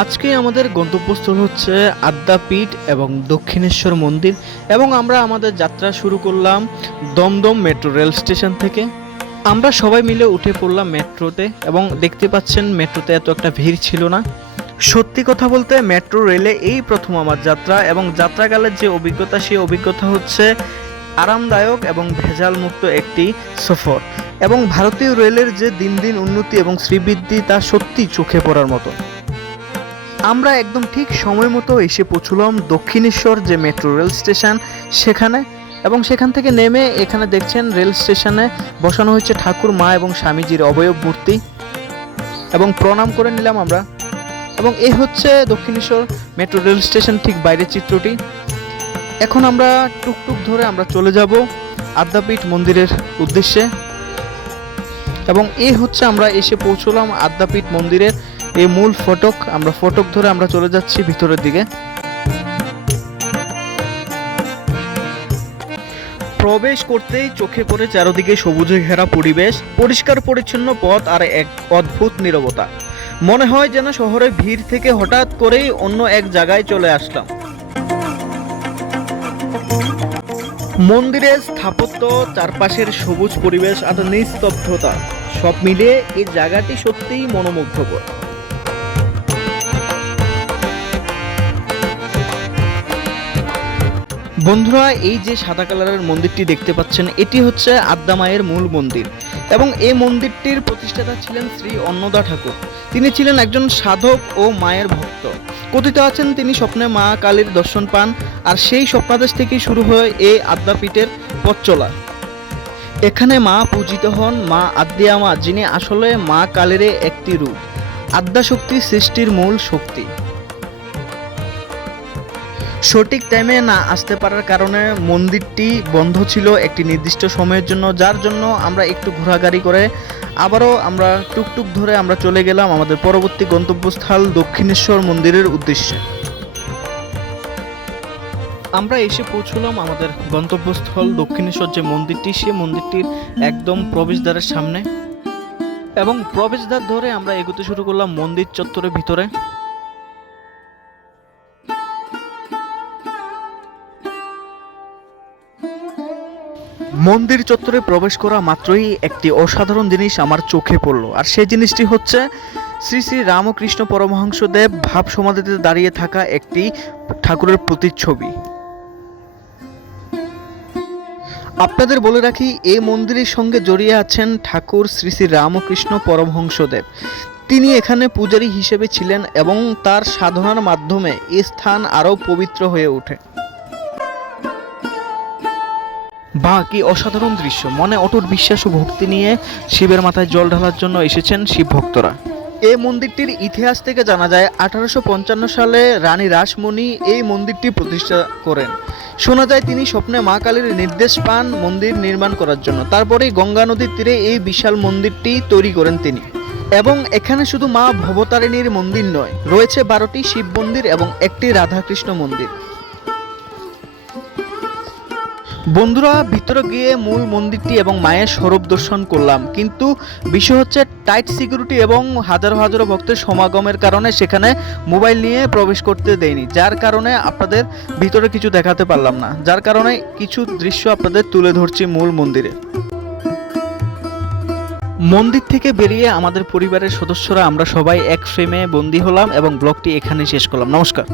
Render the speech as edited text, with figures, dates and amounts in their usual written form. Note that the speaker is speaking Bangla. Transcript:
আজকে আমাদের গন্তব্যস্থল হচ্ছে আদ্যাপীঠ এবং দক্ষিণেশ্বর মন্দির এবং আমরা আমাদের যাত্রা শুরু করলাম দমদম মেট্রো রেল স্টেশন থেকে। আমরা সবাই মিলে উঠে পড়লাম মেট্রোতে এবং দেখতে পাচ্ছেন মেট্রোতে এত একটা ভিড় ছিল না। সত্যি কথা বলতে মেট্রো রেলে এই প্রথম আমার যাত্রা এবং যাত্রাকালের যে অভিজ্ঞতা সেই অভিজ্ঞতা হচ্ছে আরামদায়ক এবং ভেজাল মুক্ত একটি সফর। এবং ভারতীয় রেলের যে দিন দিন উন্নতি এবং শ্রীবৃদ্ধি তা সত্যি চোখে পড়ার মতো। আমরা একদম ঠিক সময় মতো এসে পৌঁছলাম দক্ষিণেশ্বর যে মেট্রো রেল স্টেশন সেখানে, এবং সেখান থেকে নেমে এখানে দেখছেন রেল স্টেশনে বসানো হয়েছে ঠাকুর মা এবং স্বামীজির অবয়ব মূর্তি এবং প্রণাম করে নিলাম আমরা। এবং এই হচ্ছে দক্ষিণেশ্বর মেট্রো রেল স্টেশন ঠিক বাইরের চিত্রটি। এখন আমরা টুকটুক ধরে আমরা চলে যাব আদ্যাপীঠ মন্দিরের উদ্দেশ্যে। এবং এই হচ্ছে আমরা এসে পৌঁছলাম আদ্যাপীঠ মন্দিরের এই মূল ফটক। আমরা ফটক ধরে আমরা চলে যাচ্ছি ভিতরের দিকে। প্রবেশ করতেই চোখে পড়ে চারদিকে সবুজে ঘেরা পরিবেশ, পরিষ্কার পরিচ্ছন্ন পথ আর এক অদ্ভুত নীরবতা। মনে হয় যেন শহরের ভিড় থেকে হঠাৎ করেই অন্য এক জায়গায় চলে আসলাম। মন্দিরের স্থাপত্য, চারপাশের সবুজ পরিবেশ আর নিস্তব্ধতা সব মিলিয়ে এই জায়গাটি সত্যিই মনোমুগ্ধকর। বন্ধুরা, এই যে সাদা কালারের মন্দিরটি দেখতে পাচ্ছেন এটি হচ্ছে আদ্যা মায়ের মূল মন্দির এবং এই মন্দিরটির প্রতিষ্ঠাতা ছিলেন শ্রী অন্নদা ঠাকুর। তিনি ছিলেন একজন সাধক ও মায়ের ভক্ত। কথিত আছেন তিনি স্বপ্নে মা কালীর দর্শন পান আর সেই স্বপ্নাদেশ থেকেই শুরু হয় এই আদ্যাপীঠের পথ চলা। এখানে মা পূজিত হন মা আদ্যা মা, যিনি আসলে মা কালীর একটি রূপ। আদ্যা শক্তি সৃষ্টির মূল শক্তি। সঠিক টাইমে না আসতে পারার কারণে মন্দিরটি বন্ধ ছিল একটি নির্দিষ্ট সময়ের জন্য, যার জন্য আমরা একটু ঘোরাঘুরি করে আবারও আমরা টুকটুক ধরে আমরা চলে গেলাম আমাদের পরবর্তী গন্তব্যস্থল দক্ষিণেশ্বর মন্দিরের উদ্দেশ্যে। আমরা এসে পৌঁছলাম আমাদের গন্তব্যস্থল দক্ষিণেশ্বর যে মন্দিরটি, সে মন্দিরটির একদম প্রবেশদ্বারের সামনে এবং প্রবেশদ্বার ধরে আমরা এগোতে শুরু করলাম মন্দির চত্বরের ভিতরে। মন্দির চত্বরে প্রবেশ করা মাত্রই একটি অসাধারণ জিনিস আমার চোখে পড়ল, আর সেই জিনিসটি হচ্ছে শ্রী শ্রী রামকৃষ্ণ পরমহংসদেব ভাব সমাধিতে দাঁড়িয়ে থাকা একটি ঠাকুরের প্রতিচ্ছবি। আপনাদের বলে রাখি, এই মন্দিরের সঙ্গে জড়িয়ে আছেন ঠাকুর শ্রী শ্রী রামকৃষ্ণ পরমহংসদেব। তিনি এখানে পূজারী হিসেবে ছিলেন এবং তার সাধনার মাধ্যমে এই স্থান আরও পবিত্র হয়ে ওঠে। বা কি অসাধারণ দৃশ্য! মনে অটুট বিশ্বাস ও ভক্তি নিয়ে শিবের মাথায় জল ঢালার জন্য এসেছেন শিব ভক্তরা। এই মন্দিরটির ইতিহাস থেকে জানা যায় 1855 সালে রানী রাসমণি এই মন্দিরটি প্রতিষ্ঠা করেন। শোনা যায় তিনি স্বপ্নে মা কালীর নির্দেশ পান মন্দির নির্মাণ করার জন্য। তারপরেই গঙ্গা নদীর তীরে এই বিশাল মন্দিরটি তৈরি করেন তিনি। এবং এখানে শুধু মা ভবতারিণীর মন্দির নয়, রয়েছে 12টি শিব মন্দির এবং একটি রাধাকৃষ্ণ মন্দির। বন্ধুরা, ভিতরে গিয়ে মূল মন্দিরটি এবং মায়ের স্বরূপ দর্শন করলাম, কিন্তু বিষয় হচ্ছে টাইট সিকিউরিটি এবং হাজারো হাজারো ভক্তের সমাগমের কারণে সেখানে মোবাইল নিয়ে প্রবেশ করতে দেয়নি, যার কারণে আপনাদের ভিতরে কিছু দেখাতে পারলাম না। যার কারণে কিছু দৃশ্য আপনাদের তুলে ধরছি মূল মন্দিরে। মন্দির থেকে বেরিয়ে আমাদের পরিবারের সদস্যরা আমরা সবাই এক ফ্রেমে বন্দী হলাম এবং ব্লগটি এখানে শেষ করলাম। নমস্কার।